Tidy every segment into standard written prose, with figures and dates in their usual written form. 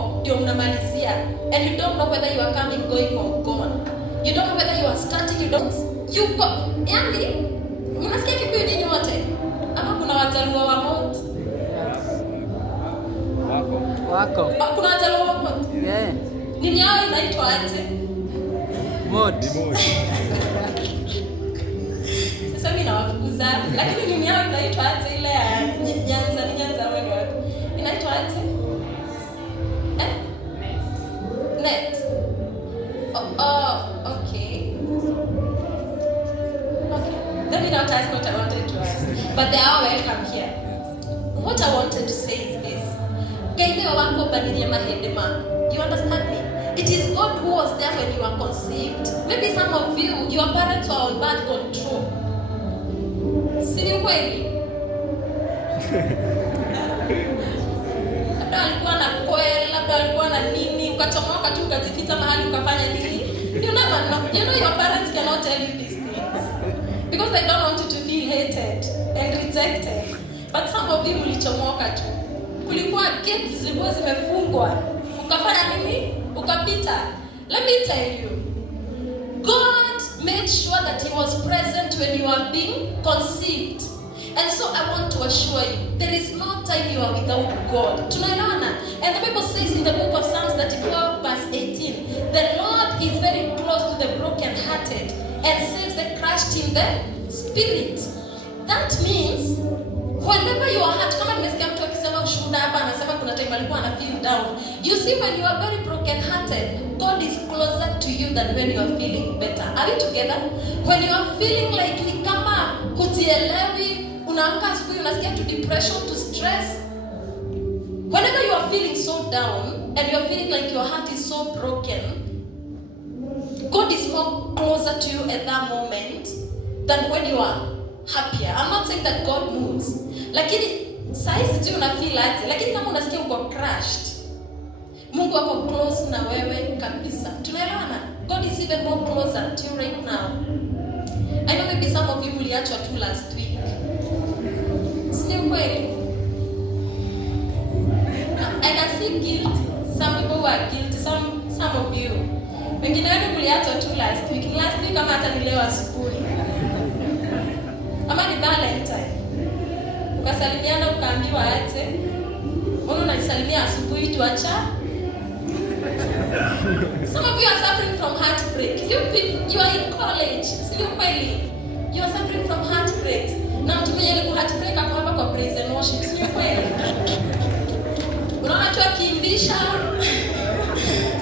hapo ndio unamalizia, and you don't know whether you are coming, going or gone. You don't know whether you are starting, you go. Yani mnasikia Kikuyu nyinyi wote ama kuna Wajaluo wa Mount? Wako. Kuna Wajaluo wa Mount? Yeah. Nini yao inaitwa aje? Mount. Sasa mimi nawafukuza. Lakini nini yao inaitwa aje ile ya Nyanza, ni Nyanza wewe wapi? Inaitwa aje? Net. Okay. Let me not ask what I wanted to ask, but they are welcome here. What I wanted to say is this. You understand me? It is God who was there when you were conceived. Maybe some of you, your parents were on birth control. Si kweli? Labda alikuwa na kweli, labda alikuwa na nini, ukachomoka tu ukajificha mahali ukafanya nini? You never know. You know your parents cannot tell you these things because they don't want you to feel hated and rejected. But some of you mlichomoka tu. Kulikuwa gates zilikuwa zimefungwa. Ukafanya nini? Ukapita. Let me tell you. God made sure that he was present when you are being conceived. And so I want to assure you, there is no time you are without God. Tunaelewana? And the Bible says in the book of Psalms 34 verse 18, the Lord is very close to the broken-hearted and saves the crushed in the spirit. That means whenever you are hurt, kama nimesikia mtu akisema ushuhuda hapa anasema kuna time alikuwa ana feel down. You see, when you are very broken-hearted, God is closer to you than when you are feeling better. Are we together? When you are feeling like ni kama hutielewi, unaamka asubuhi unasikia to depression, to stress. Whenever you are feeling so down and you are feeling like your heart is so broken, God is more closer to you at that moment than when you are happier. I'm not saying that God moves. Lakini saizi tu una feel aje. Lakini kama unasikia uko crushed, Mungu ako close na wewe kabisa. Tunaelewana? God is even more closer to you right now. I know maybe some of you mliachwa tu last week. Si kweli? I can see guilt. Some people were guilty. Some of you. Wengine wenu mliachwa tu last week. Last week kama hata ni leo asubuhi. Ama ni Valentine. Ukasalimiana ukaambiwa aje? Mbona unajisalimia asubuhi tuacha? Some of you are suffering from heartbreak. You are in college. Si kweli? You are suffering from heartbreaks. Na mtu mwenye ni heartbreak ako hapa kwa praise and worship. Si kweli? Unaona tu akiimbisha.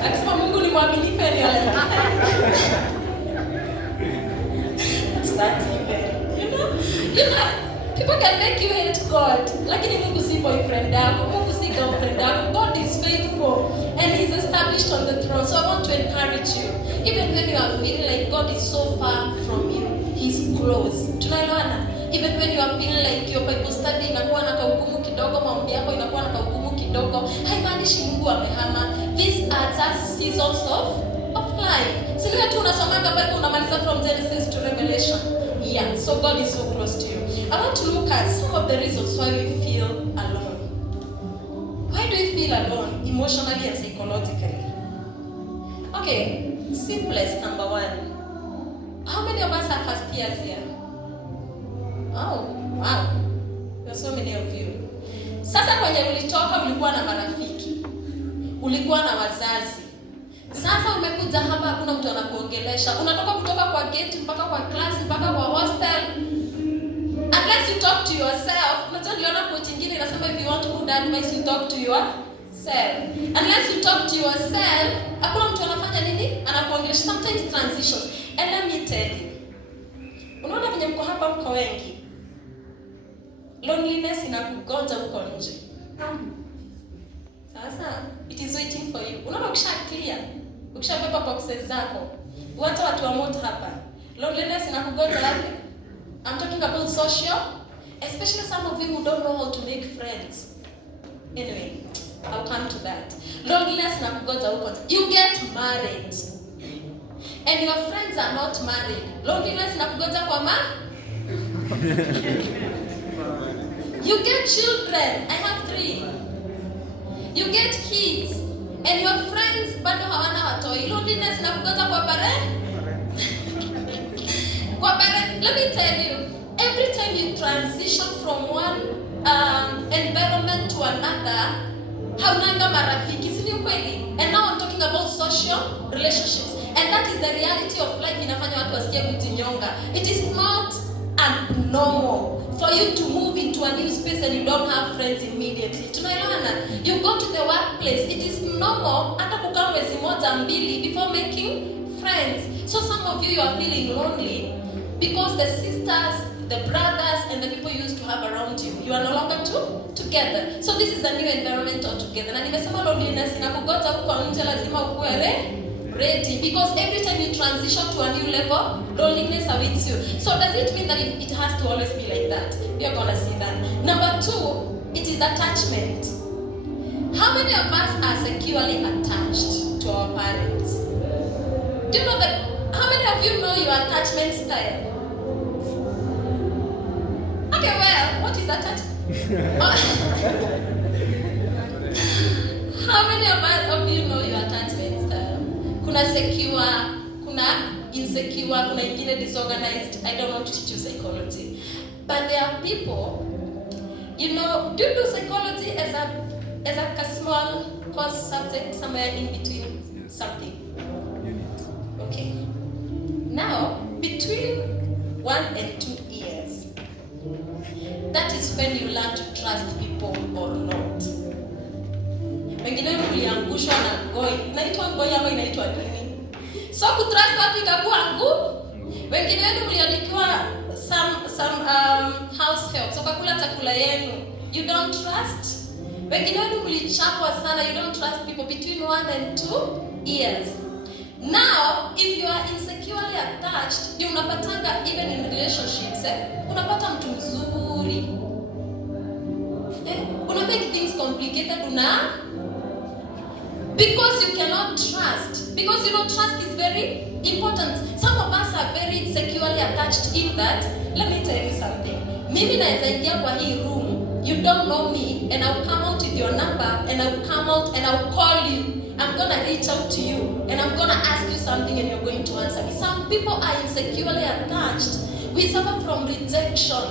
Akisema Mungu ni mwaminifu ni wale. Start even. You know, people can make you hate God. Lakini Mungu si boyfriend yako. Mungu si girlfriend yako. God is faithful and he's established on the throne. So I want to encourage you. Even when you are feeling like God is so far from you, he's close. Tunaelewana? Even when you are feeling like your Bible study inakuwa na kaugumu kidogo, maombi yako inakuwa na kaugumu kidogo, haimaanishi Mungu amehama. These are just seasons of life. Sio tu unasomanga Bible unamaliza from Genesis to Revelation. Yeah, so God is so close to you. I want to look at some of the reasons why we feel alone. Why do we feel alone emotionally and psychologically? Okay, simplest number one. How many of us are first years here? Oh, wow. There are so many of you. Sasa kwenye ulitoka ulikuwa na marafiki. Ulikuwa na wazazi. Sasa umekuja hapa hakuna mtu anakuongelesha. Unatoka kutoka kwa gate mpaka kwa class mpaka kwa hostel. Unless you talk to yourself. Unajua niliona quote nyingine inasema if you want good advice you talk to yourself. Unless you talk to yourself, hakuna mtu anafanya nini? Anakuongelesha. Sometimes transitions. And let me tell you. Unaona venye mko hapa mko wengi. Loneliness inakugonja huko nje. Sasa it is waiting for you. Unaona ukisha clear, ukishabeba boxes zako, watu wa moto hapa. Loneliness inakugonja wapi? I'm talking about social, especially some of you who don't know how to make friends. Anyway, I'll come to that. Loneliness inakugonja huko. You get married. And your friends are not married. Loneliness inakugonja kwa You get children. I have 3. You get kids. and your friends bado hawana watoi. Loneliness na kugoza kwa let me tell you, every time you transition from one environment to another, haunanga marafiki, si ni kweli? And now I'm talking about social relationships, and that is the reality of life. Inafanya watu wasikie kujinyonga. It is not abnormal for you to move into a new space and you don't have friends immediately. Tunaelewana? You go to the workplace, it is normal hata kukaa mwezi moja mbili before making friends. So some of you are feeling lonely because the sisters, the brothers, and the people you used to have around you, you are no longer together. So this is a new environment altogether. Na nimesema loneliness inakugoza huko nje, lazima ukuwe ready, because every time you transition to a new level, loneliness awaits you. So does it mean that it has to always be like that? We are gonna see that. Number 2, it is attachment. How many of us are securely attached to our parents? Do you know that? How many of you know your attachment style? Okay, well, what is attachment? How many of you know your attachment style? Kuna secure, kuna insecure, kuna ingine disorganized. I don't want to teach you psychology. But there are people, you know, do you do psychology as a small course subject somewhere in between something? Okay. Now, between 1 and 2 years, that is when you learn to trust people or not. Wengine mliangushwa na ngoi. Inaitwa ngoi ama inaitwa nini? So kutrust watu ikakuwa ngumu. Wengine wenu mliandikiwa some house help. So kakula chakula yenu, you don't trust. Wengine wenu mlichapwa sana, you don't trust people between 1 and 2 years. Now, if you are insecurely attached, ndio unapatanga even in relationships, unapata mtu mzuri. Una make things complicated because you cannot trust. Because you don't trust is very important. Some of us are very securely attached in that. Let me tell you something. Mimi naweza ingia kwa hii room, you don't know me, and I'll come out with your number, and I'll come out and I'll call you. I'm gonna reach out to you, and I'm gonna ask you something, and you're going to answer me. Some people are insecurely attached. We suffer from rejection.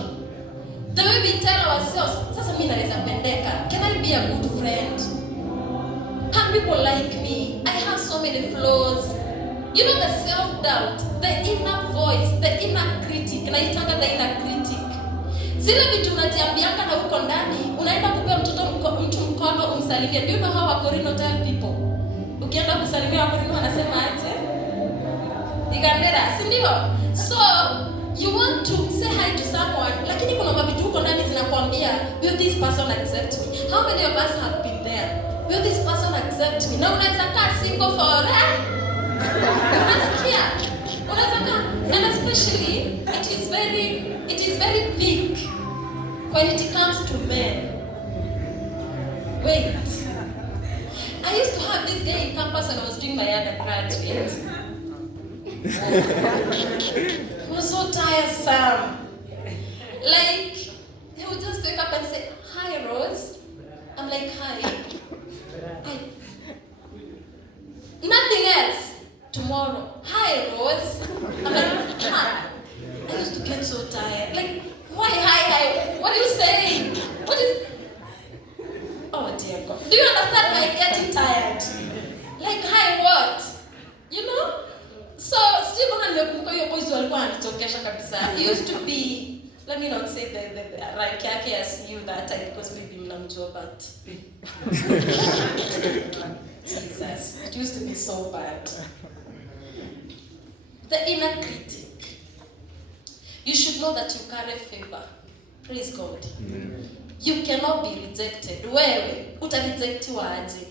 The way we tell ourselves, sasa mimi naweza pendeka. Can I be a good friend? Can people like me? I have so many flaws. You know, the self-doubt, the inner voice, the inner critic. Naitanga the inner critic. Zile vitu unajiambianga na uko ndani, unaenda kupea mtu mkono umsalimie. Do you know how Wakorino tell people? Ukienda kusalimia Wakorino wanasema aje? Ikamera, si ndio? So, you want to say hi to someone, lakini kuna mavitu uko ndani zinakwambia, will this person accept me? How many of us have been there? Will this person accept me? Na unaweza kaa single for unasikia? Unaweza kaa, and especially it is very big when it comes to men. Wait. I used to have this day in campus when I was doing my undergraduate. It was so tiresome. Like, he would just wake up and say, "Hi, Rose." I'm like, "Hi." Hi. Nothing else. Tomorrow, "Hi, Rose." I'm like, "Hi." I used to get so tired. Like, why hi? What are you saying? What is... Oh dear God. Do you understand my getting tired? Like, hi what? You know? So, still when nimekumbuka hiyo boys walikuwa wanitokesha kabisa. He used to be, let me not say the rank yake as you that time because maybe mnamjua, but Jesus, it used to be so bad. The inner critic. You should know that you carry favor. Praise God. You cannot be rejected. Wewe utarejectiwa aje?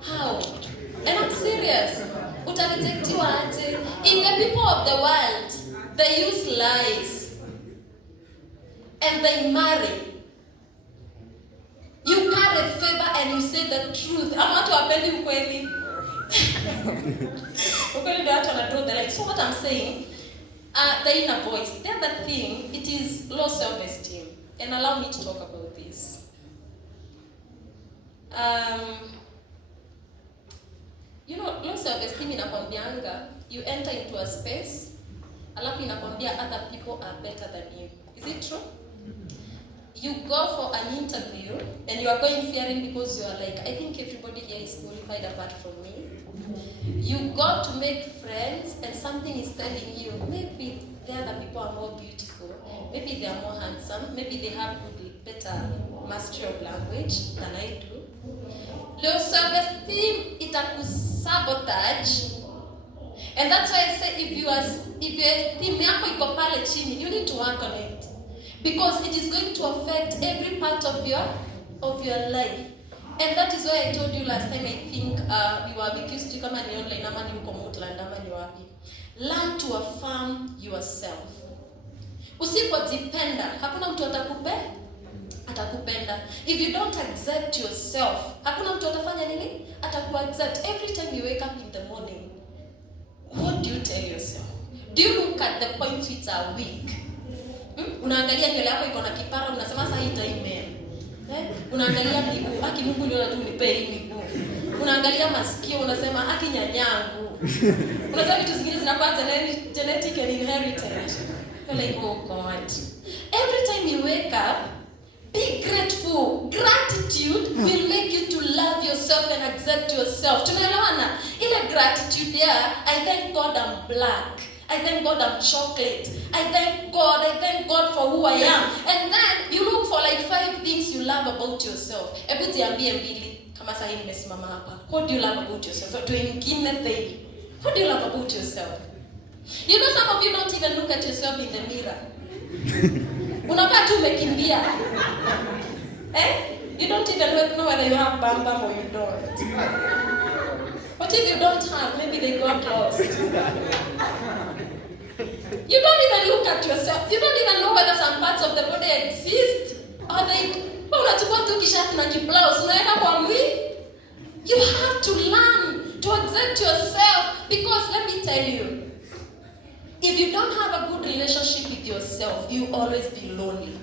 How? And I'm serious. Utarejectiwa aje? In the people of the world, they use lies and they marry. You carry favor and you say the truth. Ama watu wapendi ukweli. Ukweli ndio watu wanadrow the line. So what I'm saying, the inner voice, the other thing, it is low self-esteem. And allow me to talk about this. self-esteem inakwambianga you enter into a space, alafu inakwambia other people are better than you. Is it true? You go for an interview and you are going fearing because you are like, I think everybody here is qualified apart from me. You go to make friends and something is telling you, maybe the other people are more beautiful, maybe they are more handsome, maybe they have better mastery of language than I do. Low self-esteem itakusabotage. And that's why I say if your esteem yako iko pale chini, you need to work on it. Because it is going to affect every part of your life. And that is why I told you last time, I think we were accused to kama ni online ama ni uko Mutland ama ni wapi. Learn to affirm yourself. Usipojipenda, hakuna mtu atakupenda. If you don't accept yourself, hakuna mtu atafanya nini? Atakuaccept. Every time you wake up in the morning, what do you tell yourself? Do you look at the points which are weak? Unaangalia nywele yako iko na kipara, unasema sasa hii itaimea. Unaangalia miguu, aki Mungu ndio anatunipe hii miguu. Unaangalia masikio, unasema aki nyanyangu. Unasema vitu zingine zinakuwa genetic and inherited. You're like, oh God. Every time you wake up, be grateful. Gratitude will make you to love yourself and accept yourself. Tunaelewana? Ile gratitude there, I thank God I'm black. I thank God I'm chocolate. I thank God for who I am. And then you look for like 5 things you love about yourself. Hebu ziambie mbili kama sasa hivi nimesimama hapa. What do you love about yourself? Watu wengine they. What do you love about yourself? You know some of you don't even look at yourself in the mirror. Unakaa tu umekimbia. You don't even know whether you have bam bam or you don't. What if you don't have? Maybe they got lost. You don't even look at yourself. You don't even know whether some parts of the body exist. Or they... unachukua tu kishati na kiblouse, unaweka kwa mwili. You have to learn to accept yourself. Because let me tell you, if you don't have a good relationship with yourself, you always be lonely.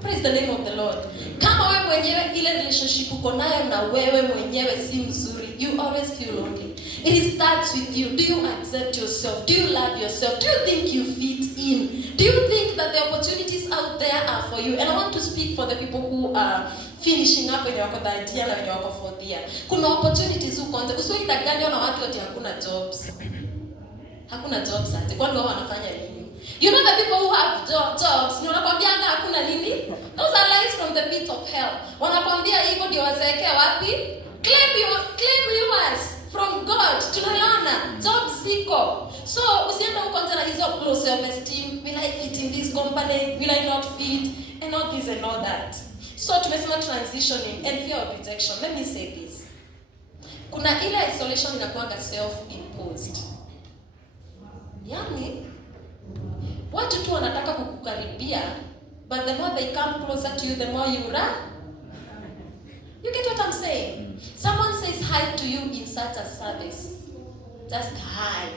Praise the name of the Lord. Kama wewe mwenyewe ile relationship uko nayo na wewe mwenyewe si mzuri, you always feel lonely. It starts with you. Do you accept yourself? Do you love yourself? Do you think you fit in? Do you think that the opportunities out there are for you? And I want to speak for the people who are finishing up wenye wako third year na wenye wako fourth year. Kuna opportunities huko nje. Usiwidanganywa na watu wote hakuna jobs. Hakuna jobs ati. Kwani wao wanafanya nini? You know the people who have jobs, ni wanakwambianga hakuna nini? Those are lies from the pit of hell. Wanakwambia hivyo ndio wazeeke wapi? Claim yours from God. Tunaona jobs ziko. So usiende huko nje na hizo low self-esteem. Will I fit in this company? Will I not fit? And all this and all that. So tumesema transitioning and fear of rejection. Let me say this. Kuna ile isolation inakuanga self-imposed. Yani watu tu wanataka kukukaribia, but the more they come closer to you, the more you run. You get what I'm saying? Someone says hi to you in such a service. Just hi.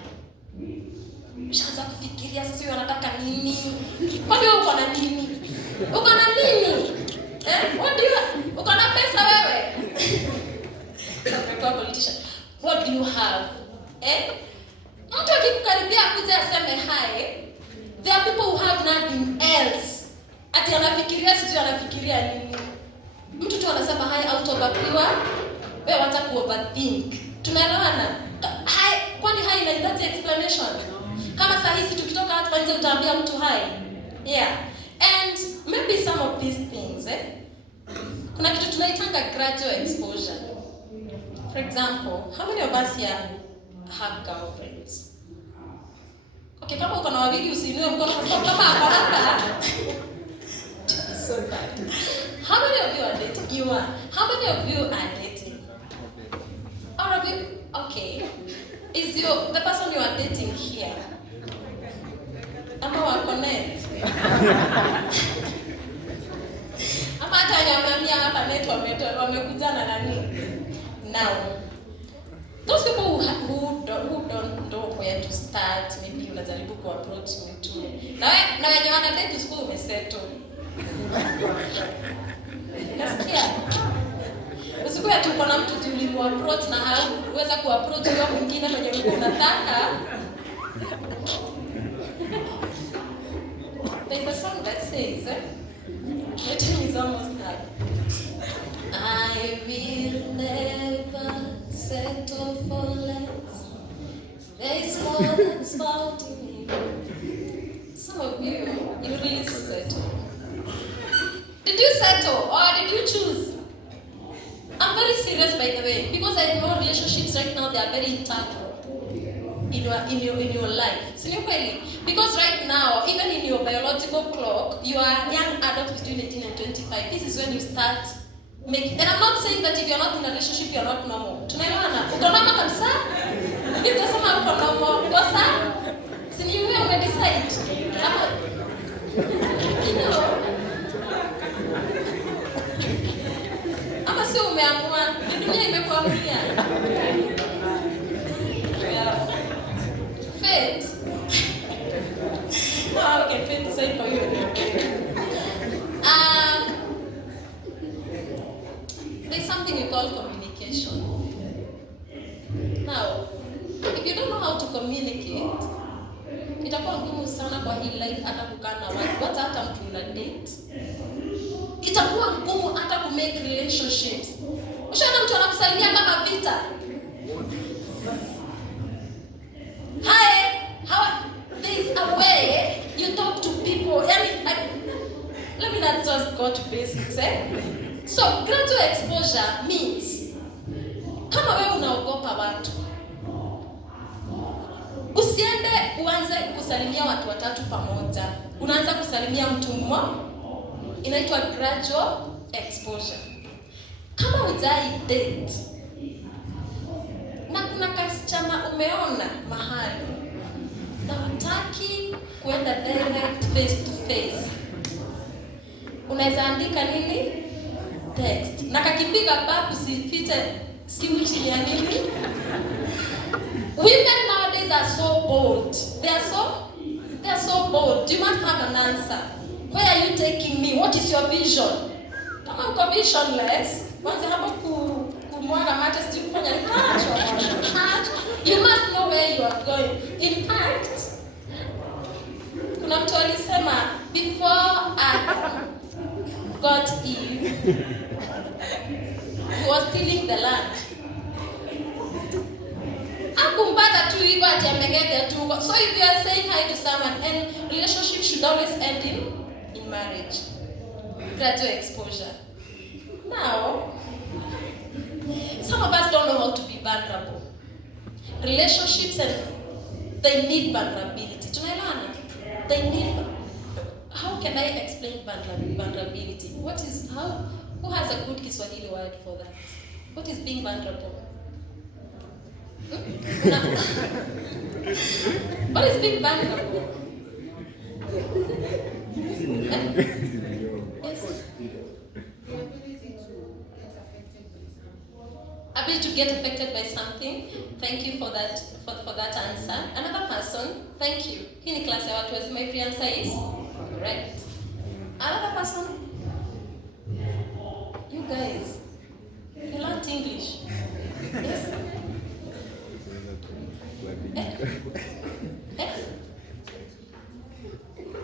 Ushaanza kufikiria sasa wanataka nini? Kwani wewe uko na nini? Uko na nini? What do you? Uko na pesa wewe? You're a politician. What do you have? Mtu akikukaribia kuja aseme hi. There are people who have nothing else. Ati anafikiria sisi anafikiria nini? Mtu tu anasema hi out of a pure, wewe wacha ku overthink. Tunaelewana? Hi, kwani hi ina that explanation? Kama saa hizi tukitoka hapa nje utaambia mtu hi. Yeah. And maybe some of these things, kuna kitu tunaitanga gradual exposure. For example, how many of us here have girlfriends? Okay, kama uko na wawili usiinue mkono kama hapa. So bad. How many of you are dating? You are. How many of you are dating? All of you? Okay. Is the person you are dating here? Ama wa connect? Ama hata nyamamia hapa net wamekutana na nini? Now, those people who don't know where to start, maybe unajaribu ku approach mtu. Na wenye wana date school umesettle. Nasikia. Usikuwe ati uko na mtu ulimuapproach na hauweza kuapproach yule mwingine mwenye ulikuwa unataka. There's a song that says, the time is almost up. I will never settle for less. There's more that's found in you. Some of you really settle. Did you settle or did you choose? I'm very serious, by the way, because I know relationships right now, they are very integral in your life. Because right now, even in your biological clock, you are young adults between 18 and 25. This is when you start making. And I'm not saying that if you're not in a relationship, you're not normal. Tunaelewana? Uko normal kabisa? Ukisema uko normal, uko sawa? Si ni wewe umedecide. Kama ama sio umeamua, dunia imekuamulia. Fate. Oh, okay, fate decide for you. There's something we call communication. Now, if you don't know how to communicate, itakuwa ngumu sana kwa hii life hata kukaa na watu hata mtu una date. Itakuwa ngumu hata ku make relationships. Ushaona mtu anakusalimia kama vita. Hi, there's a way you talk to people. Let me not just go to basics, So, gradual exposure means kama wewe unaogopa watu, usiende uanze kusalimia watu watatu pamoja. Unaanza kusalimia mtu mmoja. Inaitwa gradual exposure. Kama hujai date na kuna kasichana umeona mahali na hutaki kuenda direct face to face, unaweza andika nini? Text. Na kakipiga back usipite simu chini ya nini? Women nowadays are so bold. They are so bold. You must have an answer. Where are you taking me? What is your vision? Kama uko visionless, kwanza hapo kumwaga mate sisi kufanya you must know where you are going. In fact, kuna mtu alisema before Adam got Eve, he was tilling the land. Akumpata tu hivyo ati amegega tu. So if you are saying hi to someone, and relationship should always end in marriage. Gradual exposure. Now, some of us don't know how to be vulnerable. Relationships, and they need vulnerability. Tunaelewana? They need. How can I explain vulnerability? Who has a good Kiswahili word for that? What is being vulnerable? What is being vulnerable? Yes. Ability to get affected by something. Thank you for that answer. Another person. Thank you. Hii ni class ya watu wazima. My answer is correct. Another person. You guys, you learned English. Yes.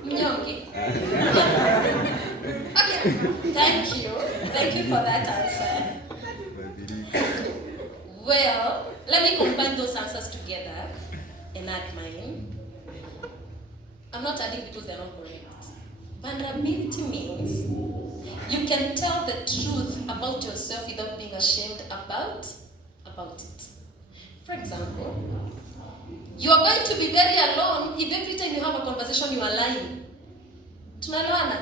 Mnyonge. Okay. Thank you for that answer. Well, let me combine those answers together and add mine. I'm not adding because they're not correct. Vulnerability means you can tell the truth about yourself without being ashamed about it. For example, you are going to be very alone if every time you have a conversation you are lying. Tunaelewana?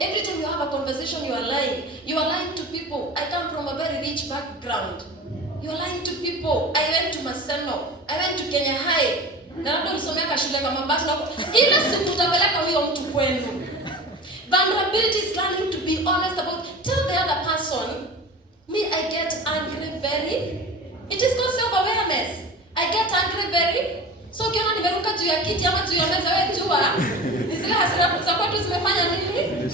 Every time you have a conversation you are lying. You are lying to people. I come from a very rich background. You are lying to people. I went to Maseno. I went to Kenya High. Na labda ulisomea kashule kama mbatu na ile siku utapeleka huyo mtu kwenu. Vulnerability is learning to be honest about. Tell the other person, me I get angry very. It is called self-awareness. I get angry very. So ukiona nimeruka juu ya kiti ama juu ya meza wewe jua, ni zile hasira za kwetu zimefanya nini?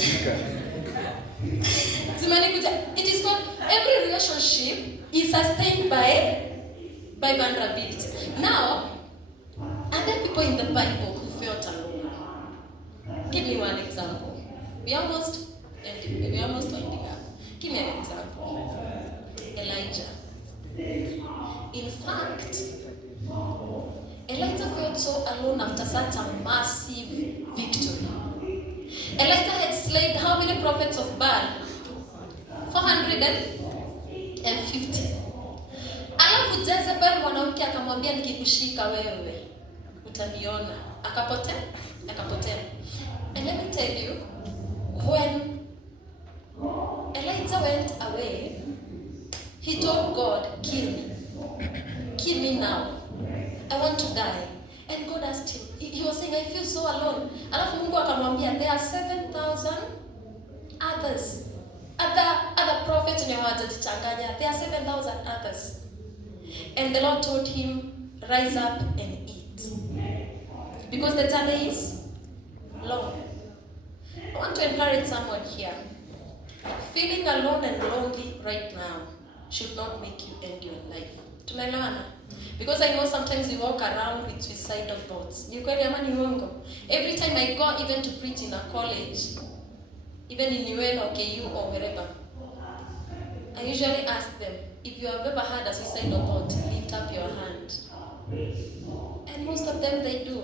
It is called, every relationship is sustained by vulnerability. Now, are there people in the Bible who felt alone? Give me one example. We almost winding up. Give me an example. Elijah. In fact, Elijah felt so alone after such a massive victory. Elijah had slain how many prophets of Baal? 450. Alafu Jezebel mwanamke akamwambia nikikushika wewe utaniona. Akapotea. And let me tell you, when Elijah went away, he told God, kill me now. I want to die. And God asked him, he was saying, I feel so alone. Alafu Mungu akamwambia, there are 7,000 others. Other prophets in your heart, there are 7,000 others. And the Lord told him, rise up and eat. Because the journey is long. I want to encourage someone here. Feeling alone and lonely right now should not make you end your life. Tunaelewana? Because I know sometimes we walk around with suicidal thoughts. Ni kweli ama ni uongo? Every time I go even to preach in a college, even in UN or KU or wherever, I usually ask them, if you have ever had a suicidal thought, lift up your hand. And most of them they do.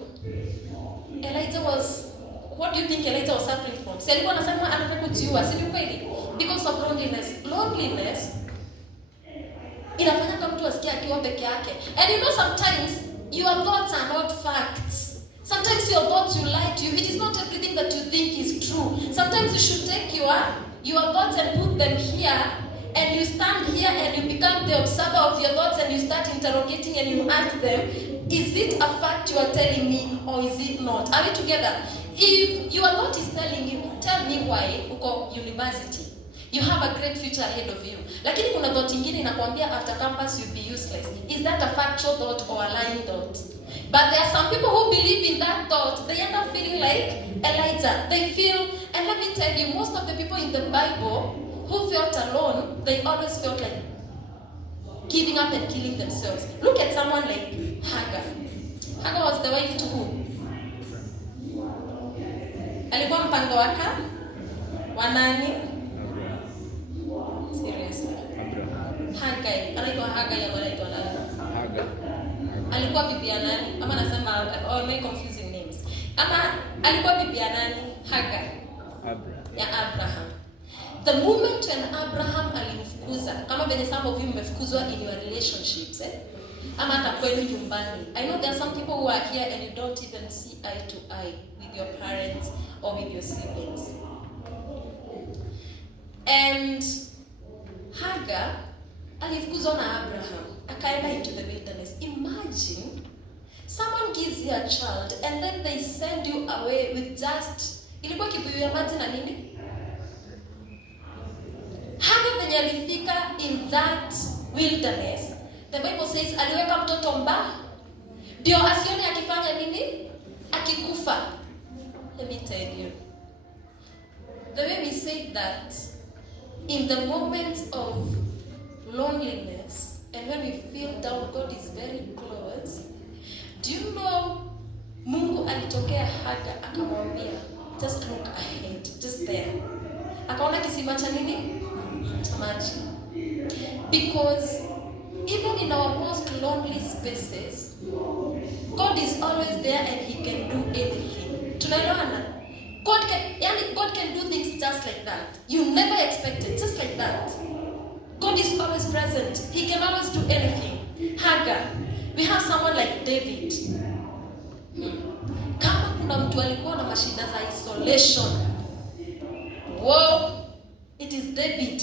Elijah was, what do you think Elijah was suffering from? Si alikuwa anasema anataka kujiua, si ni kweli? Because of loneliness. Loneliness inafanya mtu asikie akiwa peke yake. And you know sometimes your thoughts are not facts. Sometimes your thoughts will lie to you. It is not everything that you think is true. Sometimes you should take your thoughts and put them here, and you stand here and you become the observer of your thoughts, and you start interrogating and you ask them, is it a fact you are telling me or is it not? Are we together? If your thought is telling you, tell me why uko university, you have a great future ahead of you. Lakini kuna thought ingine inakwambia after campus you'll be useless. Is that a factual thought or a lying thought? But there are some people who believe in that thought. They end up feeling like Elijah. They feel, and let me tell you, most of the people in the Bible who felt alone, they always felt like giving up and killing themselves. Look at someone like Hagar. Hagar was the wife to who? Alikuwa mpango waka? Wanani? Seriously. Hagai. Anaitwa Hagai ama anaitwa nani? Hagai. Alikuwa bibi ya nani? Ama nasema, am I confusing names? Ama alikuwa bibi ya nani? Hagai. Ya Abraham. The moment when Abraham alimfukuza, kama vile some of you mmefukuzwa in your relationships, ama hata kwenu nyumbani. I know there are some people who are here and you don't even see eye to eye with your parents or with your siblings. And Hagar alifukuzwa na Abraham, akaenda into the wilderness. Imagine someone gives you a child and then they send you away with just, ilikuwa kibuyu ya maji na nini? Hagar venye alifika in that wilderness, the Bible says aliweka mtoto ndio asione akifanya nini? Akikufa. Let me tell you, the way we say that, in the moments of loneliness and when we feel down, God is very close. Do you know, Mungu alitokea Hagar akamwambia, just look ahead, just there. Akaona kisima cha nini? Cha maji. Because even in our most lonely spaces, God is always there and He can do anything. Tunaelewana? God can do things just like that. You never expect it, just like that. God is always present. He can always do anything. Hagar. We have someone like David. Kama kuna mtu alikuwa na mashida za isolation, wow, it is David.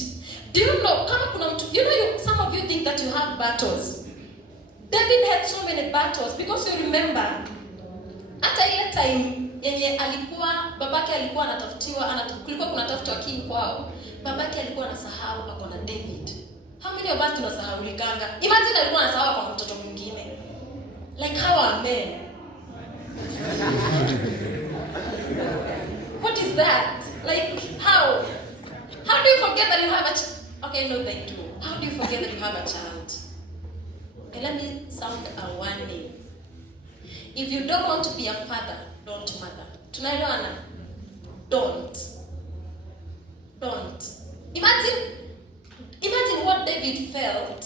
Do you know, kama kuna mtu, some of you think that you have battles. David had so many battles because you remember, hata ile time yenye babake alikuwa anatafutiwa, kulikuwa kuna tafutwa king kwao, babake alikuwa anasahau ako na David. How many of us tunasahaulikanga? Imagine alikuwa anasahau kwa mtoto mwingine. Like how are men? What is that? Like how How do you forget that you have a child? Okay, no, thank you. How do you forget that you have a child? Okay, let me sound a warning. If you don't want to be a father, don't mother. Tunaelewana? Don't. Imagine what David felt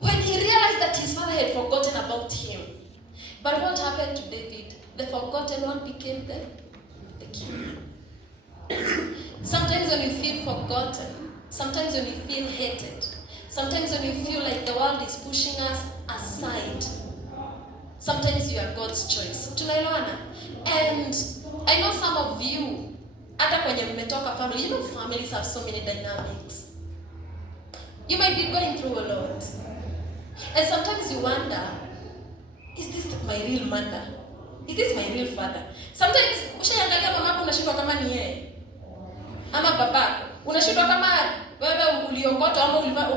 when he realized that his father had forgotten about him. But what happened to David? The forgotten one became the king. Sometimes when you feel forgotten, sometimes when you feel hated, sometimes when you feel like the world is pushing us aside, sometimes you are God's choice. Tunaelewana? And I know some of you, hata kwenye mmetoka family, you know families have so many dynamics. You might be going through a lot. And sometimes you wonder, is this my real mother? Is this my real father? Sometimes ushaangalia mamako unashindwa kama ni yeye. Ama babako unashindwa kama wewe uliongotwa ama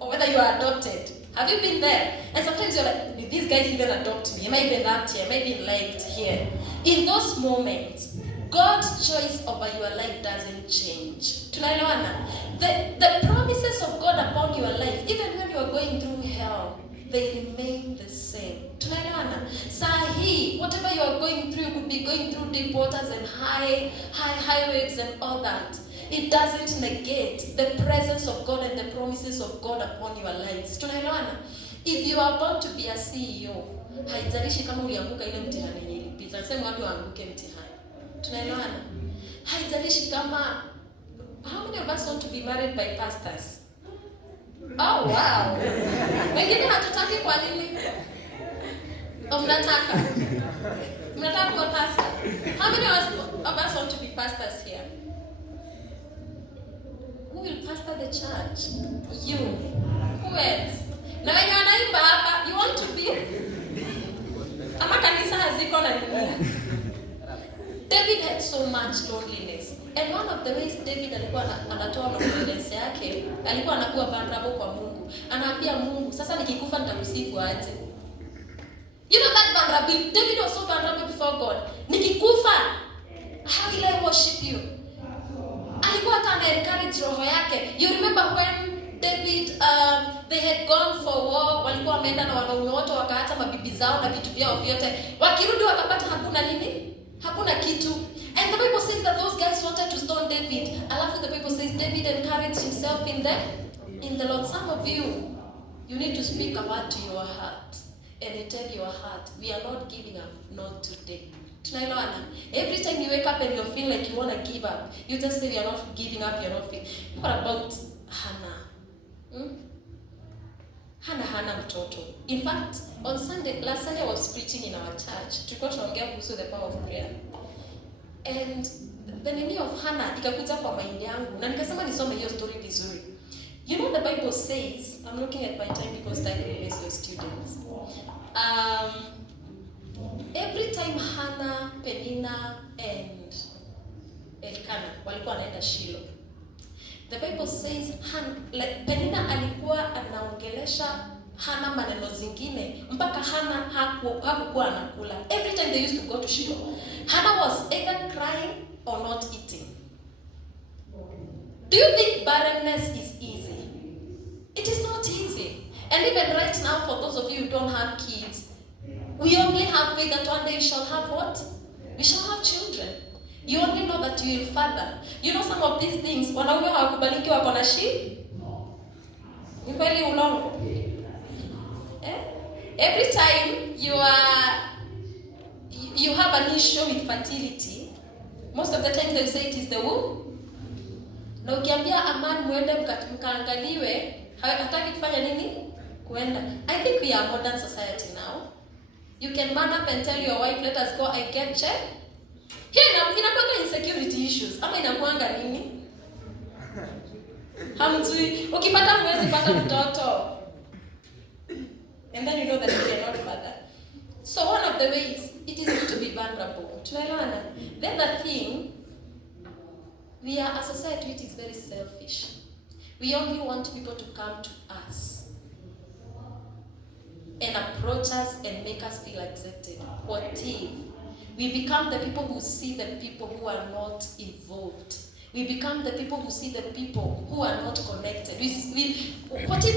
or whether you are adopted. Have you been there? And sometimes you're like, did these guys even adopt me? Am I even loved here? Am I being liked here? In those moments, God's choice over your life doesn't change. Tunaelewana? The promises of God upon your life, even when you are going through hell, they remain the same. Tunaelewana? Sahi, whatever you are going through, you could be going through deep waters and high waves and all that. It doesn't negate the presence of God and the promises of God upon your lives. Tunaelewana? If you are about to be a CEO, haijalishi kama ulianguka ile mtihani yenye ilipita. Nasema watu waanguke mtihani. Tunaelewana? Haijalishi kama, how many of us want to be married by pastors? Oh wow. Wengine hatutaki kwa nini? Mnataka. Mnataka kuwa pastor. How many of us want to be pastors here? Who will pastor the church? You. Who else? Na wenye wanaimba hapa, you want to be? Ama kanisa haziko na nini? David had so much loneliness. And one of the ways David alikuwa anatoa loneliness yake, alikuwa anakuwa vulnerable kwa Mungu. Anaambia Mungu, sasa nikikufa nitakusifu aje? You know that vulnerability. David was so vulnerable before God. Nikikufa, how will I worship you? Alikuwa hata ana-encourage roho yake. You remember when David, they had gone for war, walikuwa wameenda na wanaume wote wakaacha mabibi zao na vitu vyao vyote. Wakirudi wakapata hakuna nini? Hakuna kitu. And the Bible says that those guys wanted to stone David. Alafu the Bible says David encouraged himself in the Lord. Some of you need to speak a word to your heart. And you tell your heart, we are not giving up, not today. Tunaelewana? Every time you wake up and you feel like you want to give up, you just say, we are not giving up, you are not. What about Hannah? Hannah mtoto. In fact, on Sunday, last Sunday I was preaching in our church. Tulikuwa tunaongea kuhusu the power of prayer. And the name of Hannah ikakuja kwa mind yangu na nikasema nisome hiyo story vizuri. You know the Bible says, I'm looking at my time because time relates to students. Every time Hannah, Penina and Elkanah walikuwa wanaenda Shiloh, the Bible says Penina alikuwa anaongelesha Hannah maneno zingine mpaka Hannah hakuwa anakula. Every time they used to go to Shiloh, Hannah was either crying or not eating. Do you think barrenness is easy? It is not easy. And even right now, for those of you who don't have kids, we only have faith that one day you shall have what? We shall have children. You only know that you will father. You know some of these things, wanaume hawakubaliki wako na shi? Ni kweli ulongo? Every time you have an issue with fertility, most of the time they say it is the womb. Na ukiambia Aman muende mkaangaliwe, hataki kufanya nini? Kuenda. I think we are modern society now. You can man up and tell your wife, let us go and get check. Here inakuanga insecurity issues. Ama inakuanga nini? Hamjui. Ukipata mwezi pata mtoto. And then you know that you are not father. So one of the ways, it is good to be vulnerable. Tunaelewana? The other thing, we are a society which is very selfish. We only want people to come to us and approach us and make us feel accepted. What if we become the people who see the people who are not involved? We become the people who see the people who are not connected. What if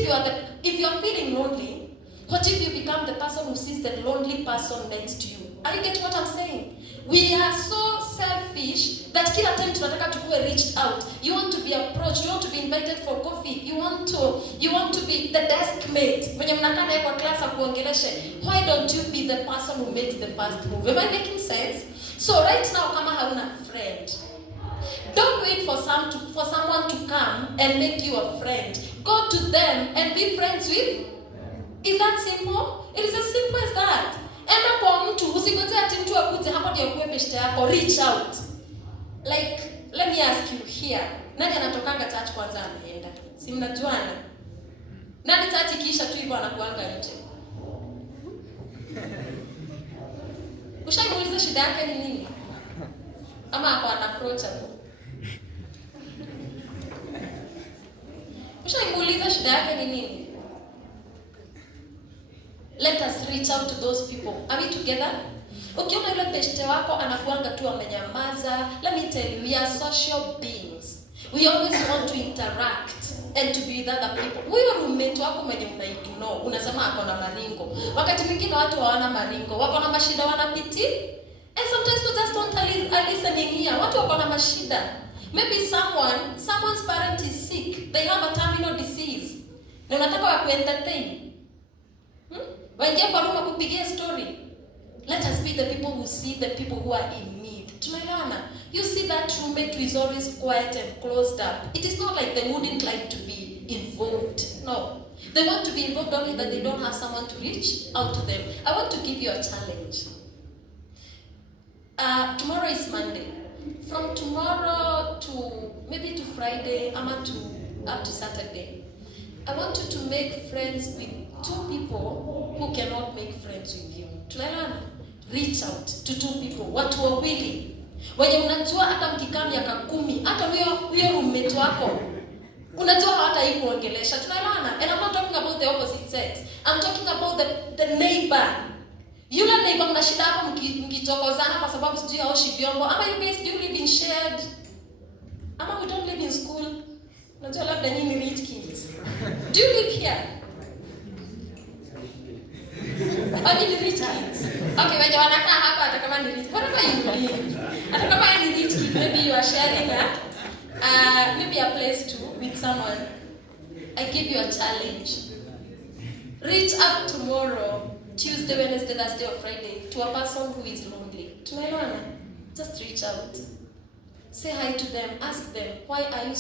if you are feeling lonely? What if you become the person who sees the lonely person next to you? Are you getting what I'm saying? We are so selfish that kila time tunataka tukue reached out. You want to be approached, you want to be invited for coffee, you want to be the desk mate. Mwenye mnakaa naye kwa class akuongeleshe. Why don't you be the person who makes the first move? Am I making sense? So right now kama hauna friend, don't wait for someone to come and make you a friend. Go to them and be friends with. Is that simple? It is as simple as that. Enda kwa mtu, usigoje ati mtu akuje hapo ndio kuwe beshte yako. Reach out. Like, let me ask you here. Nani anatokanga church kwanza anaenda? Si mnajuana? Nani church kisha tu hivyo anakuanga nje? Ushaimuuliza shida yake ni nini? Ama ako unapproachable? Ushaimuuliza shida yake ni nini? Let us reach out to those people. Are we together? Ukiona yule beshte wako anakuanga tu amenyamaza, let me tell you, we are social beings. We always want to interact and to be with other people. Huyo roommate wako mwenye unaignore, unasema ako na maringo. Wakati mwingine watu hawana maringo, wako na mashida wanapiti. And sometimes we just don't listening here. Watu wako na mashida. Maybe someone's parent is sick. They have a terminal disease. Na unataka wa kuentertain. Waingia kwa room kupigia story. Let us be the people who see the people who are in need. Tunaelewana? You see that roommate who is always quiet and closed up. It is not like they wouldn't like to be involved. No. They want to be involved only that they don't have someone to reach out to them. I want to give you a challenge. Tomorrow is Monday. From tomorrow to maybe to Friday, up to Saturday, I want you to make friends with 2 people who cannot make friends with you. Tunaelewana? Reach out to 2 people, watu wawili. Wenye unajua hata mkikaa miaka 10, hata huyo roommate wako unajua hata hii kuongelesha. Tunaelewana? And I'm not talking about the opposite sex. I'm talking about the neighbor. Yule neighbor mna shida hapo mkichokozana kwa sababu sijui haoshi vyombo. Ama you guys do live in shared? Ama we don't live in school? Unajua labda nyinyi rich kids. Do you live here? Are you rich kids? Okay, when you wanakaa hapa hata kama ni rich. Whatever you live. Hata kama ni rich kid, maybe you are sharing maybe a place too with someone. I give you a challenge. Reach out tomorrow, Tuesday, Wednesday, Thursday or Friday, to a person who is lonely. Tunaelewana? Just reach out. Say hi to them. Ask them, why are you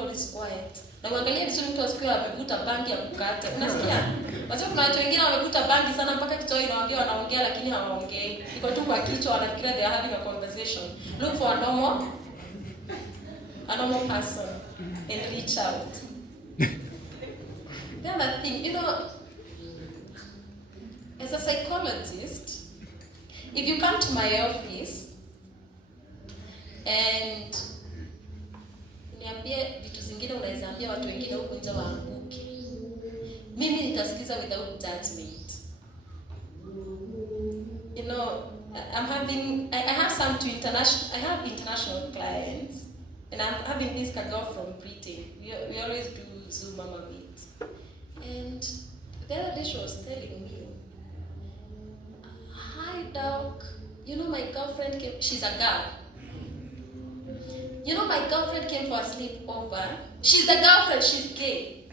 always quiet? Na uangalie vizuri mtu asikiwa amevuta bangi ya kukata. Unasikia? Watu kuna watu wengine wamevuta bangi sana mpaka kichwa inawaambia wanaongea lakini hawaongei. Iko tu kwa kichwa wanafikiria they are having a conversation. Look for a normal person and reach out. The other thing, as a psychologist, if you come to my office and niambie vitu zingine unaweza ambia watu wengine huko nje waanguke, mimi nitasikiza without judgment. I have international clients, and I'm having this girl from Britain. We always do Zoom Mama Meet. And the other day she was telling me, hi doc, my girlfriend came, she's a girl. My girlfriend came for a sleepover. She's the girlfriend, she's gay.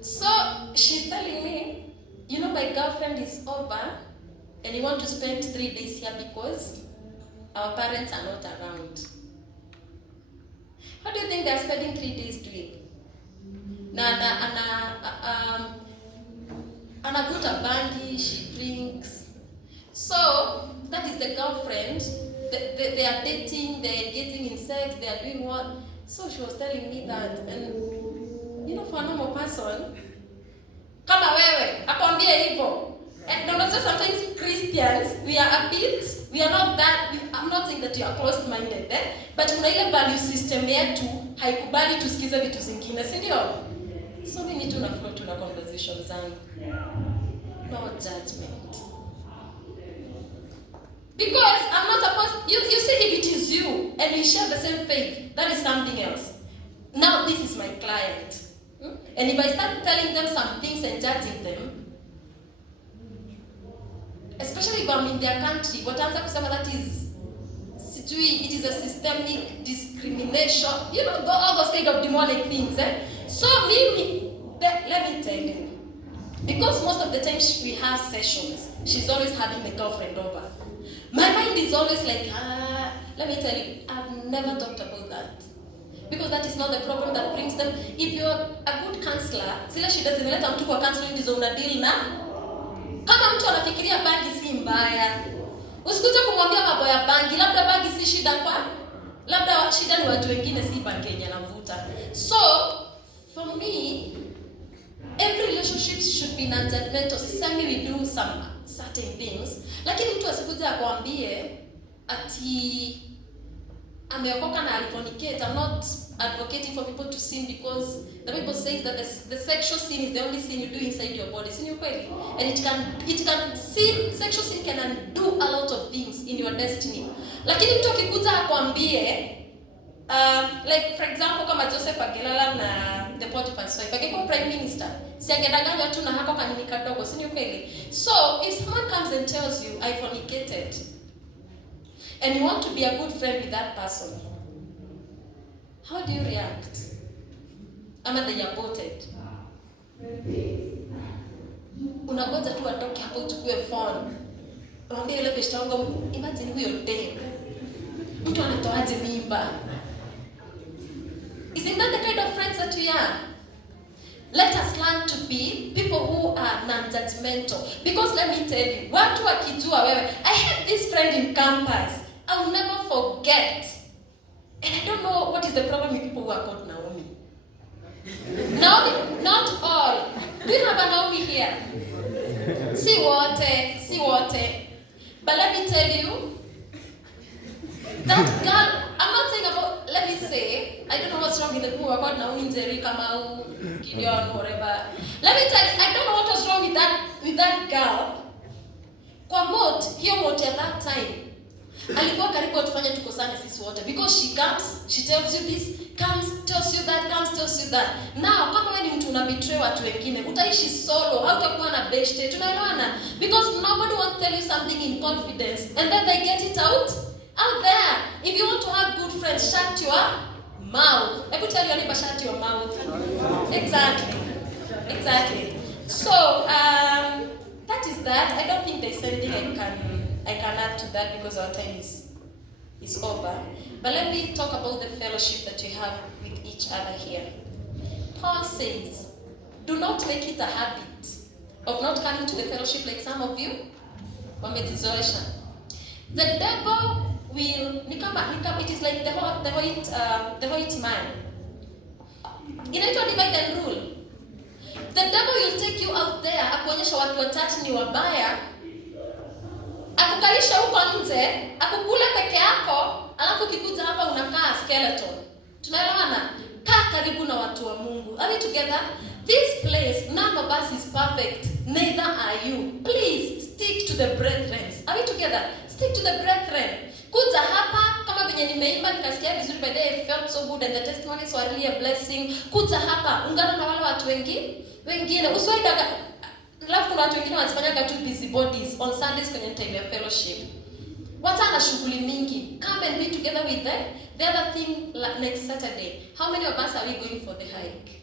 So she's telling me, my girlfriend is over and we want to spend 3 days here because our parents are not around. What do you think they're spending 3 days doing? Anavuta bangi, she drinks. So that is the girlfriend. They are dating, they are getting in sex, they are doing what? So she was telling me that, and for a normal person, kama wewe, akwambie hivyo. And sometimes Christians, we are not that, I'm not saying that you are closed-minded, but kuna ile value system yetu, haikubali tusikize vitu zingine, si ndio? So we need to flow to the conversations and no judgment. Because I'm not supposed, you see, if it is is you and we share the same faith, that is something else. Now this is my client. And if I start telling them some things and judging them, especially if I'm in their country, wataanza kusema that is it is a systemic discrimination. You know, all those kind of demonic things. So let me tell you, because most of the time we have sessions, she's always having the girlfriend over. My mind is always like, let me tell you, I've never talked about that. Because that is not the problem that brings them. If you're a good counselor, zile shida zimeleta mtu kwa counseling ndizo una deal na. Kama mtu anafikiria bangi si mbaya, usikuje kumwambia mambo ya bangi, labda bangi si shida kwa, labda shida ni watu wengine, si bangi yenye anavuta. So, for me, every relationship should be non-judgmental. Sisemi we do some certain things, lakini mtu asikuje akwambie ati ameokoka na alifornicate. I'm not advocating for people to sin, because the Bible says that the sexual sin is the only sin you do inside your body. Sin kweli. And it can sin, sexual sin can undo a lot of things in your destiny. Lakini mtu akikuja akwambie like for example kama Joseph Agelala na the Potiphar's wife, akikuwa prime minister, si angedanganywa tu na hako kanini kadogo, si kweli? So if someone comes and tells you I fornicated, and you want to be a good friend with that person, how do you react? Ama they are aborted. Unagoja tu atoke hapo uchukue phone. Mwambie ile beshte wangu, imagine huyo dem. Mtu anatoaje mimba? Isn't that the kind of friends that we are? Let us learn to be people who are non-judgmental. Because let me tell you, watu wakijua wewe, I had this friend in campus, I will never forget. And I don't know what is the problem with people who are called Naomi. Naomi, not all. Do you have a Naomi here? See water. But let me tell you, that girl, I'm not saying about, let me say, I don't know what's wrong with the people who are called Naomi, Njeri, Kamau, Gideon, whatever. Let me tell you, I don't know what was wrong with that girl. Kwa hiyo mote at that time, alikuwa karibu tufanye tukosane sisi wote, because she comes, she tells you this, comes, tells you that, comes, tells you that. Now, kama wewe ni mtu una betray watu wengine, utaishi solo, hautakuwa na beshte, tunaelewana? Because nobody wants to tell you something in confidence, and then they get it out there. If you want to have good friends, shut your mouth. Let me tell your neighbor, shut your mouth. Exactly. So, that is that. I don't think there's anything I can add to that, because our time is over. But let me talk about the fellowship that you have with each other here. Paul says, do not make it a habit of not coming to the fellowship like some of you. The devil will, it is like the white man. Inaitwa divide and rule. The devil will take you out there, akuonyesha watu watatu ni wabaya, akukalisha huko nje, akukule peke yako, alafu ukikuja hapa unakaa skeleton. Tunaelewana? Kaa karibu na watu wa Mungu. Are we together? This place, none of us is perfect, neither are you. Please stick to the brethren. Are we together? Stick to the brethren. Kuja hapa, kama venye nimeimba nikasikia vizuri, by the way, felt so good and the testimonies were really a blessing. Kuja hapa, ungana na wale watu wengine. Usiwaida, alafu kuna watu wengine wanafanya tu busy bodies on Sundays kwenye time ya fellowship. Wata na shughuli mingi. Come and be together with them. The other thing, next Saturday, how many of us are we going for the hike?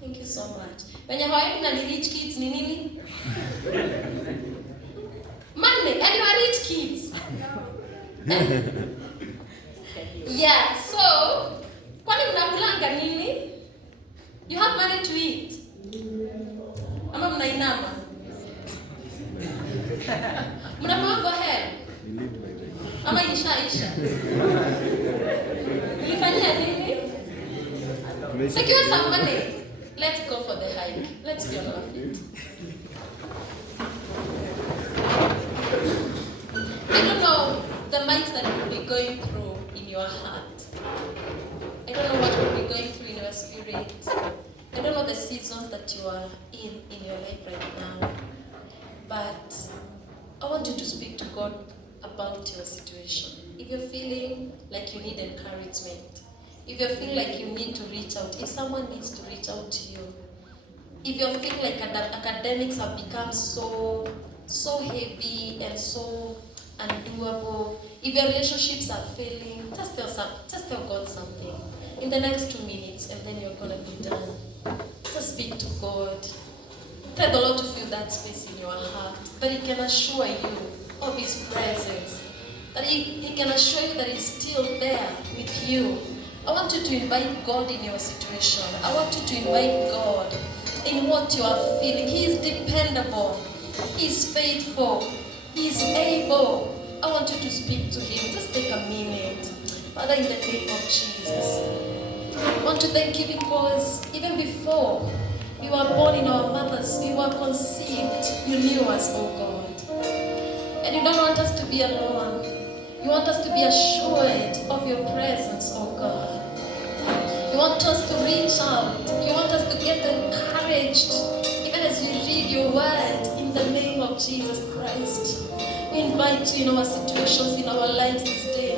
Thank you so much. When you're hiking na rich kids, ni nini? Monday, and you are rich kids. Yeah, so, kwani mnakulanga nini? You have money to eat. Ama mnainama? Mnamwaga hell? Ama isha? Ulifanyia nini? Secure some money. Let's go for the hike. Let's be on our feet. I don't know the minds that you'll be going through in your heart. I don't know what you'll be going through in your spirit. I don't know the seasons that you are in your life right now. But I want you to speak to God about your situation. If you're feeling like you need encouragement, if you feel like you need to reach out, if someone needs to reach out to you, if you're feeling like academics have become so heavy and so undoable, if your relationships are failing, just tell God something in the next 2 minutes, and then you're gonna be done. Just speak to God. Tell the Lord to fill that space in your heart, that He can assure you of His presence, that He can assure you that He's still there with you. I want you to invite God in your situation. I want you to invite God in what you are feeling. He is dependable. He is faithful. He is able. I want you to speak to Him. Just take a minute. Father, in the name of Jesus, I want to thank you because even before we were born in our mothers, we were conceived, you knew us, oh God. And you don't want us to be alone. You want us to be assured of your presence, oh God. You want us to reach out. You want us to get encouraged, even as we read your word, in the name of Jesus Christ. We invite you in our situations, in our lives this day.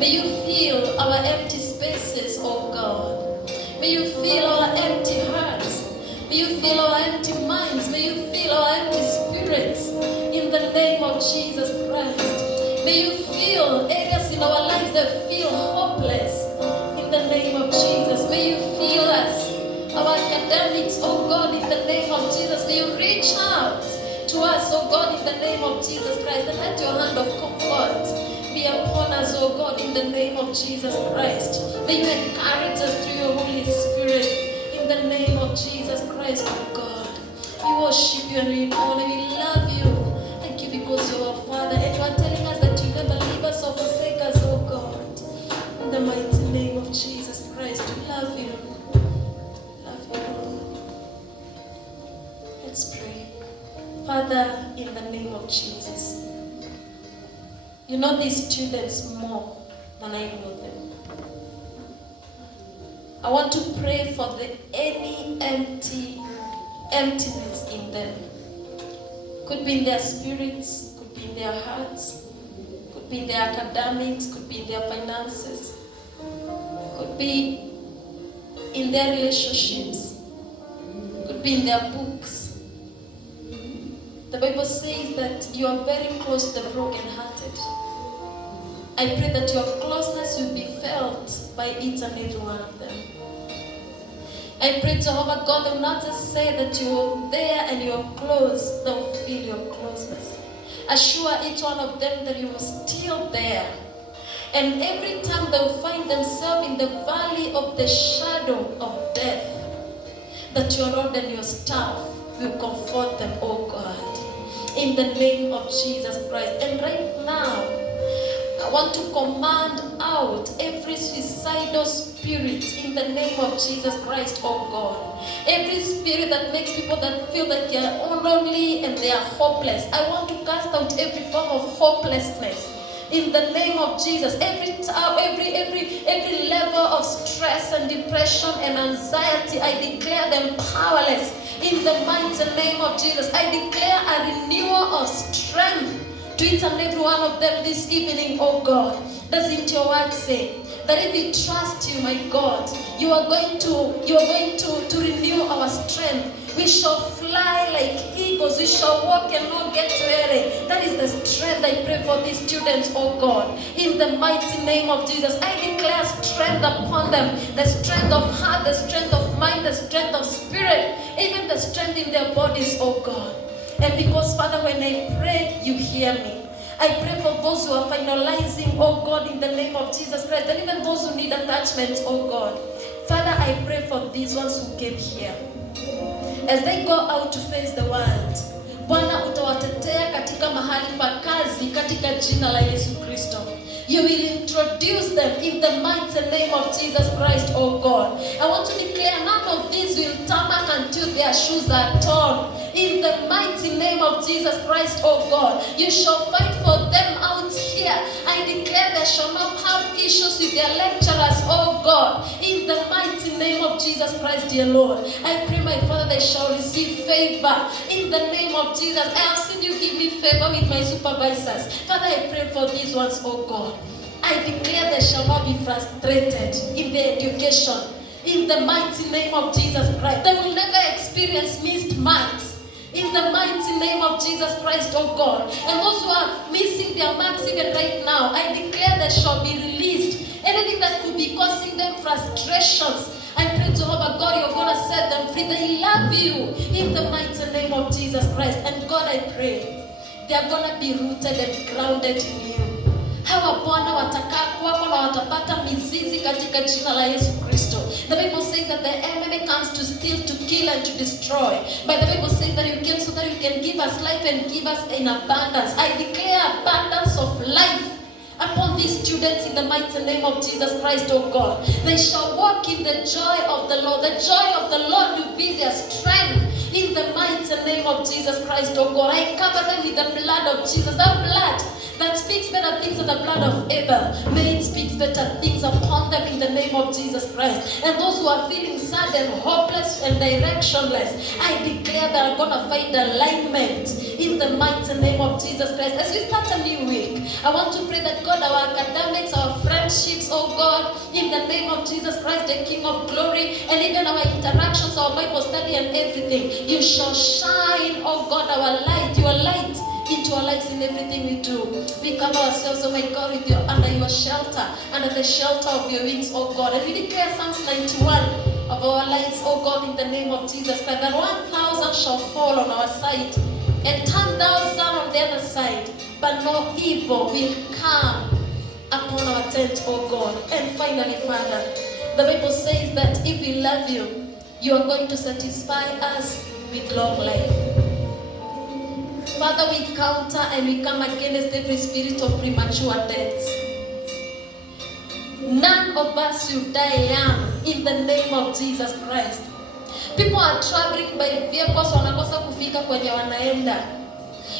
May you fill our empty spaces, oh God. May you fill our empty hearts. May you fill our empty minds. May you fill our empty spirits, in the name of Jesus Christ. May you fill areas in our lives that feel hopeless, in the name of Jesus. May you fill us, our academics, oh God, in the name of Jesus. May you reach out to us, oh God, in the name of Jesus Christ, and let your hand of comfort be upon us, oh God, in the name of Jesus Christ. May you encourage us through your Holy Spirit, in the name of Jesus Christ, oh God. We worship you and we honor, we love you. Thank you because you are our Father, and you are telling us that you never leave us or forsake us, oh God. In the mighty name of Jesus Christ, we love you. Love you, Lord. Let's pray. Father, in the name of Jesus, you know these students more than I know them. I want to pray for any emptiness in them. Could be in their spirits, could be in their hearts, could be in their academics, could be in their finances, could be in their relationships, could be in their books. The Bible says that you are very close to the brokenhearted. I pray that your closeness will be felt by each and every one of them. I pray, Jehovah God, that not just say that you are there and you are close, they'll feel your closeness. Assure each one of them that you are still there. And every time they'll find themselves in the valley of the shadow of death, that your rod and your staff will comfort them, oh God, in the name of Jesus Christ. And right now, I want to command out every suicidal spirit in the name of Jesus Christ, oh God. Every spirit that makes people that feel that they are lonely and they are hopeless. I want to cast out every form of hopelessness in the name of Jesus. Every level of stress and depression and anxiety, I declare them powerless in the mighty name of Jesus. I declare a renewal of strength to each and every one of them this evening, oh God. Doesn't your word say that if we trust you, my God, you are going to renew our strength. We shall fly like eagles. We shall walk and not get weary. That is the strength I pray for these students, oh God. In the mighty name of Jesus, I declare strength upon them. The strength of heart, the strength of mind, the strength of spirit, even the strength in their bodies, oh God. And because, Father, when I pray, you hear me. I pray for those who are finalizing, oh God, in the name of Jesus Christ, and even those who need attachments, oh God. Father, I pray for these ones who came here. As they go out to face the world, Bwana utawatetea katika mahali pa kazi katika jina la Yesu Kristo. You will introduce them in the mighty name of Jesus Christ, oh God. I want to declare none of these will tarmac until their shoes are torn. In the mighty name of Jesus Christ, oh God, you shall fight for them out here. I declare they shall not have issues with their lecturers, oh God. In the mighty name of Jesus Christ, dear Lord, I pray, my Father, they shall receive favor. In the name of Jesus, I have seen you give me favor with my supervisors. Father, I pray for these ones, oh God. I declare they shall not be frustrated in their education. In the mighty name of Jesus Christ. They will never experience missed marks. In the mighty name of Jesus Christ, oh God. And those who are missing their marks even right now, I declare they shall be released. Anything that could be causing them frustrations, I pray Jehovah God, you're going to set them free. They love you in the mighty name of Jesus Christ. And God, I pray they are going to be rooted and grounded in you. Hawa Bwana watakaa kwako na watapata mizizi katika jina la Yesu Kristo. The Bible says that the enemy comes to steal, to kill and to destroy. But the Bible says that you came so that you can give us life and give us in abundance. I declare abundance of life upon these students in the mighty name of Jesus Christ, oh God. They shall walk in the joy of the Lord. The joy of the Lord will be their strength. In the mighty name of Jesus Christ, oh God, I cover them with the blood of Jesus. That blood that speaks better things than the blood of Abel. May it speak better things upon them in the name of Jesus Christ. And those who are feeling sad and hopeless and directionless, I declare they are going to find alignment in the mighty name of Jesus Christ. As we start a new week, I want to pray that God, our academics, our friendships, oh God, in the name of Jesus Christ, the King of glory, and even our interactions, our Bible study and everything, you shall shine, oh God, our light, your light into our lives in everything we do. We cover ourselves, oh my God, with under your shelter, under the shelter of your wings, oh God. And we declare Psalms 91 of our lives, oh God, in the name of Jesus Christ, that 1,000 shall fall on our side and 10,000 on the other side, but no evil will come upon our tent, oh God. And finally, Father, the Bible says that if we love you, you are going to satisfy us with long life. Father, we counter and we come against every spirit of premature death. None of us will die young in the name of Jesus Christ. People are traveling by vehicles, wanakosa kufika kwenye wanaenda.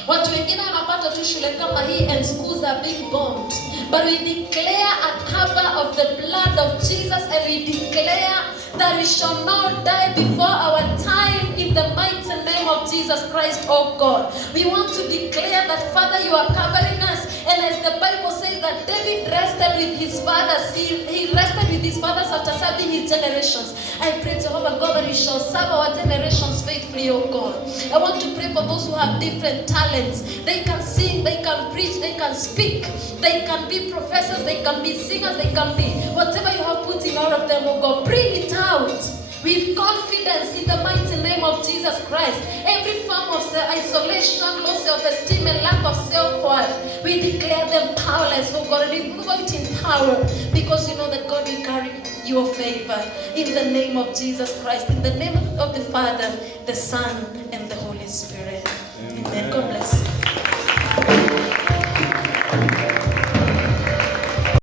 Watu wengine wanapata tu shule kama hii and schools are being bombed. But we declare a cover of the blood of Jesus and we declare that we shall not die before our time in the mighty name of Jesus Christ, oh God. We want to declare that, Father, you are covering us. And as the Bible says that David rested with his fathers, he rested with his fathers after serving his generations. I pray, Jehovah God, that we shall serve our generations faithfully, oh God. I want to pray for those who have different talents. They can sing, they can preach, they can speak, they can be professors, they can be singers, they can be whatever you have put in all of them, oh God. Bring it out with confidence in the mighty name of Jesus Christ. Every form of isolation, low self-esteem, and lack of self-worth, we declare them powerless, oh God, and we move out in power because we know that God will carry your favor in the name of Jesus Christ. In the name of the Father, the Son, and the Holy Spirit. Amen. God bless you.